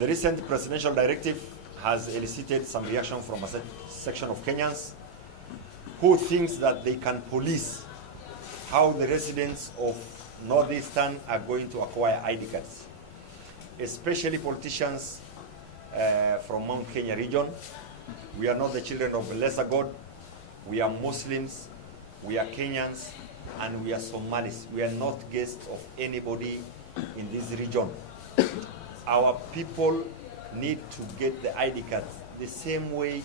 The recent presidential directive has elicited some reaction from a section of Kenyans who thinks that they can police how the residents of Northeastern are going to acquire ID cards, especially politicians from Mount Kenya region. We are not the children of a lesser God. We are Muslims, we are Kenyans, and we are Somalis. We are not guests of anybody in this region. Our people need to get the ID cards the same way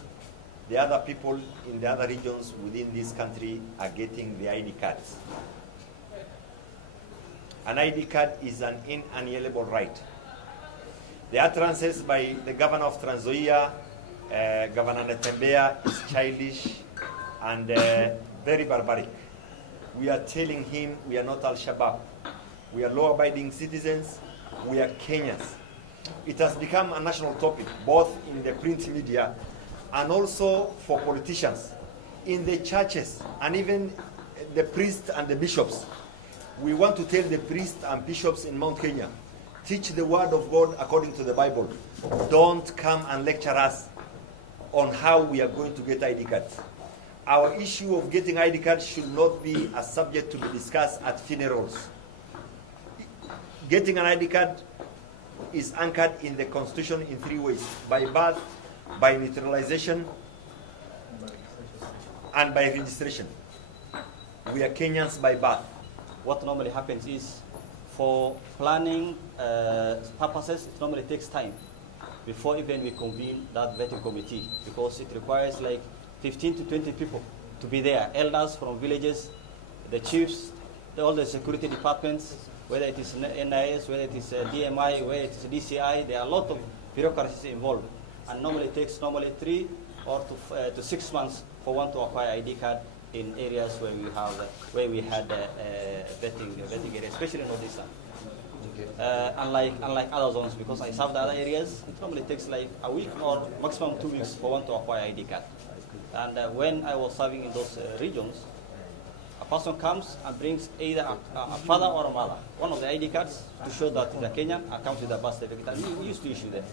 the other people in the other regions within this country are getting the ID cards. An ID card is an inalienable right. The utterances by the governor of Trans Nzoia, Governor Netembea, is childish and very barbaric. We are telling him we are not Al-Shabaab. We are law-abiding citizens. We are Kenyans. It has become a national topic, both in the print media and also for politicians, in the churches, and even the priests and the bishops. We want to tell the priests and bishops in Mount Kenya, teach the word of God according to the Bible. Don't come and lecture us on how we are going to get ID cards. Our issue of getting ID cards should not be a subject to be discussed at funerals. Getting an ID card is anchored in the Constitution in three ways: by birth, by naturalization, and by registration. We are Kenyans by birth. What normally happens is, for planning purposes, it normally takes time before even we convene that vetting committee, because it requires like 15 to 20 people to be there, elders from villages, the chiefs, all the security departments, whether it is NIS, whether it is DMI, whether it is DCI. There are a lot of bureaucracies involved, and normally it takes 3 or to 6 months for one to acquire ID card in areas where we had vetting areas, especially in Northeastern. Unlike other zones, because I serve the other areas, it normally takes like a week or maximum 2 weeks for one to acquire ID card. And when I was serving in those regions, a person comes and brings either a father or a mother, one of the ID cards, to show that they're Kenyan, and comes with a birth certificate. And we used to issue them.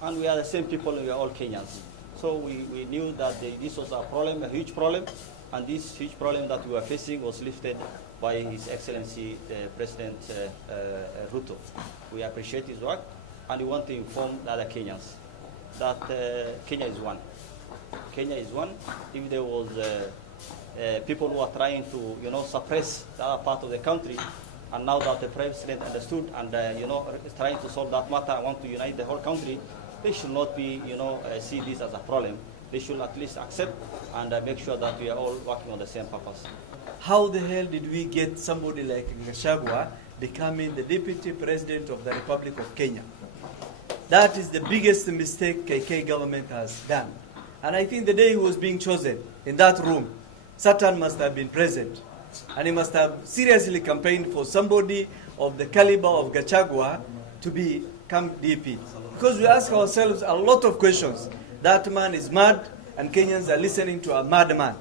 And we are the same people, and we are all Kenyans. So we knew that this was a problem, a huge problem, and this huge problem that we were facing was lifted by His Excellency President Ruto. We appreciate his work, and we want to inform the other Kenyans that Kenya is one. Kenya is one. If there was people who are trying to, suppress the other part of the country, and now that the president understood and, is trying to solve that matter and want to unite the whole country, they should not be, see this as a problem. They should at least accept and make sure that we are all working on the same purpose. How the hell did we get somebody like Gachagua becoming the deputy president of the Republic of Kenya? That is the biggest mistake KK government has done. And I think the day he was being chosen in that room, Satan must have been present, and he must have seriously campaigned for somebody of the caliber of Gachagua to become DP. Because we ask ourselves a lot of questions. That man is mad, and Kenyans are listening to a madman.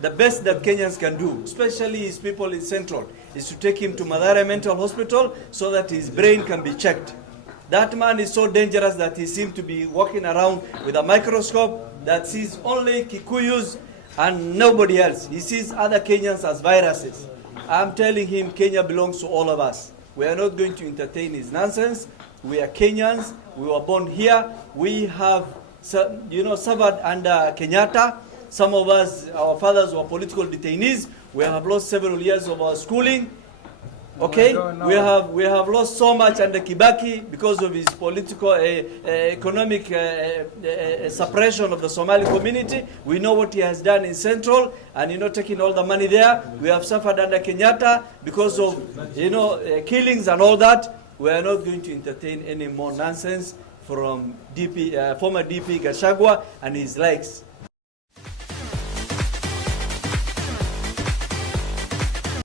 The best that Kenyans can do, especially his people in Central, is to take him to Mathare Mental Hospital so that his brain can be checked. That man is so dangerous that he seems to be walking around with a microscope that sees only Kikuyus and nobody else. He sees other Kenyans as viruses. I'm telling him Kenya belongs to all of us. We are not going to entertain his nonsense. We are Kenyans. We were born here. We have, suffered under Kenyatta. Some of us, our fathers were political detainees. We have lost several years of our schooling. Okay, we have lost so much under Kibaki because of his political, economic suppression of the Somali community. We know what he has done in Central, and taking all the money there. We have suffered under Kenyatta because of killings and all that. We are not going to entertain any more nonsense from former DP Gachagua and his likes.